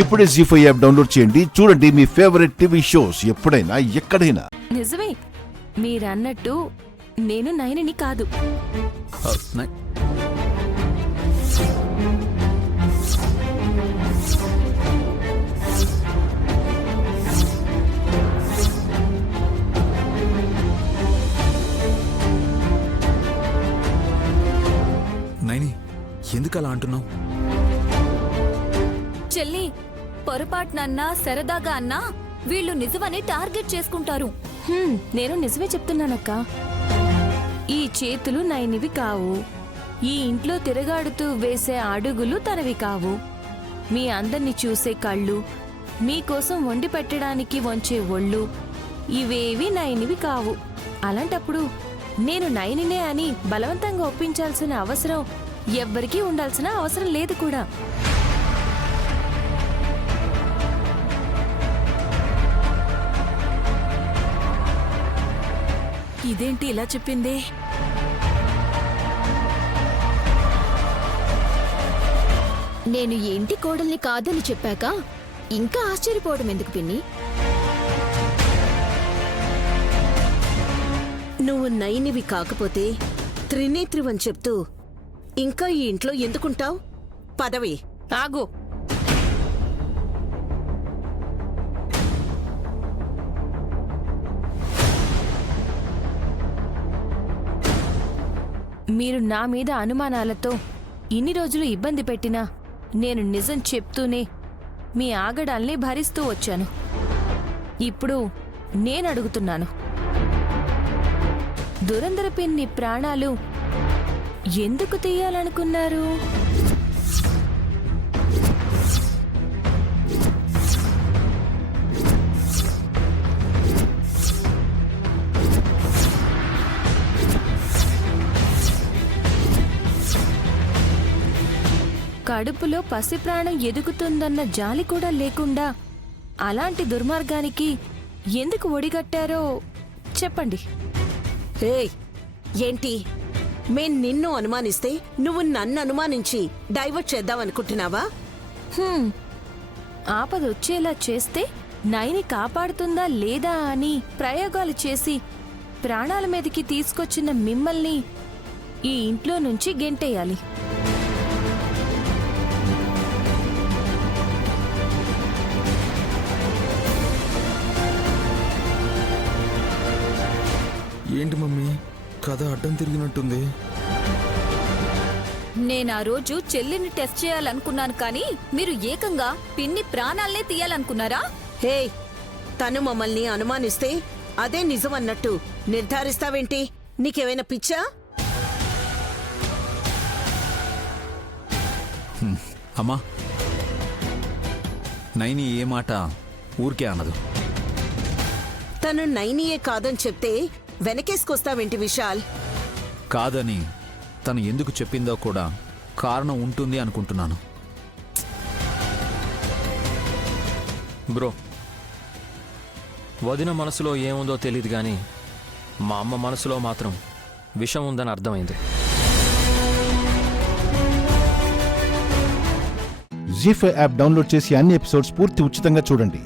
ఇప్పుడే జీ5 app download చేయండి. చూడండి మీ ఫేవరెట్ టీవీ షోస్ ఎప్పుడైనా ఎక్కడైనా. నిజమే, మీరన్నట్టు నేను నయనిని కాదు. నైని, ఎందుకలా అంటున్నావు? చెల్లి, పొరపాటునన్నా సరదాగా అన్నా వీళ్ళు నిజమని టార్గెట్ చేసుకుంటారు. నేను నిజమే చెప్తున్నానక్క. ఈ చేతులు నయనివి కావు, ఈ ఇంట్లో తిరగాడుతూ వేసే అడుగులు తనవి కావు, మీ అందర్నీ చూసే కళ్ళు, మీకోసం వండి పెట్టడానికి వంచే ఒళ్ళు ఇవేవి నయనివి కావు. అలాంటప్పుడు నేను నయనినే అని బలవంతంగా ఒప్పించాల్సిన అవసరం ఎవ్వరికీ ఉండాల్సిన అవసరం లేదు కూడా. ఇదేంటి ఇలా చెప్పిందే? నేను ఏంటి కోడల్ని కాదని చెప్పాక ఇంకా ఆశ్చర్యపోవడం ఎందుకు పిన్ని? నువ్వు నైనివి కాకపోతే త్రినేత్రివని చెప్తూ ఇంకా ఈ ఇంట్లో ఎందుకుంటావు? పదవి ఆగు. మీరు నా మీద అనుమానాలతో ఇన్ని రోజులు ఇబ్బంది పెట్టినా నేను నిజం చెప్తూనే మీ ఆగడాల్ని భరిస్తూ వచ్చాను. ఇప్పుడు నేనడుగుతున్నాను, దురంధర పిన్ని ప్రాణాలు ఎందుకు తీయాలనుకున్నారు? కడుపులో పసి ప్రాణం ఎదుగుతుందన్న జాలి కూడా లేకుండా అలాంటి దుర్మార్గానికి ఎందుకు ఒడిగట్టారో చెప్పండి. ఏయ్, ఏంటి మేం నిన్ను అనుమానిస్తే నువ్వు నన్ను అనుమానించి డైవర్ట్ చేద్దామనుకుంటున్నావా? ఆపదొచ్చేలా చేస్తే నయని కాపాడుతుందా లేదా అని ప్రయోగాలు చేసి ప్రాణాల మీదకి తీసుకొచ్చిన మిమ్మల్ని ఈ ఇంట్లో నుంచి గెంటేయాలి. ఏంటి మమ్మీ, కథ అడ్డం తిరిగినట్టుంది. నేనా రోజు చెల్లిని టెస్ట్ చేయాలనుకున్నాను, కానీ మీరు ఏకంగా పిన్ని ప్రాణాలనే తీయాలనుకున్నారా? హే, తను మమ్మల్ని అనుమానిస్తే అదే నిజమన్నట్టు నిర్ధారిస్తావేంటి? నీకేమైనా పిచ్చా? అమ్మా, నైని ఏ మాట ఊరికే అనదు. తను నైనియే కాదని చెప్తే వెనకేసుకొస్తావేంటి విశాల్? కాదని తను ఎందుకు చెప్పిందో కూడా కారణం ఉంటుంది అనుకుంటున్నాను. బ్రో, వదిన మనసులో ఏముందో తెలియదు కానీ మా అమ్మ మనసులో మాత్రం విషం ఉందని అర్థమైంది. జీ5 యాప్ డౌన్లోడ్ చేసి అన్ని ఎపిసోడ్స్ పూర్తి ఉచితంగా చూడండి.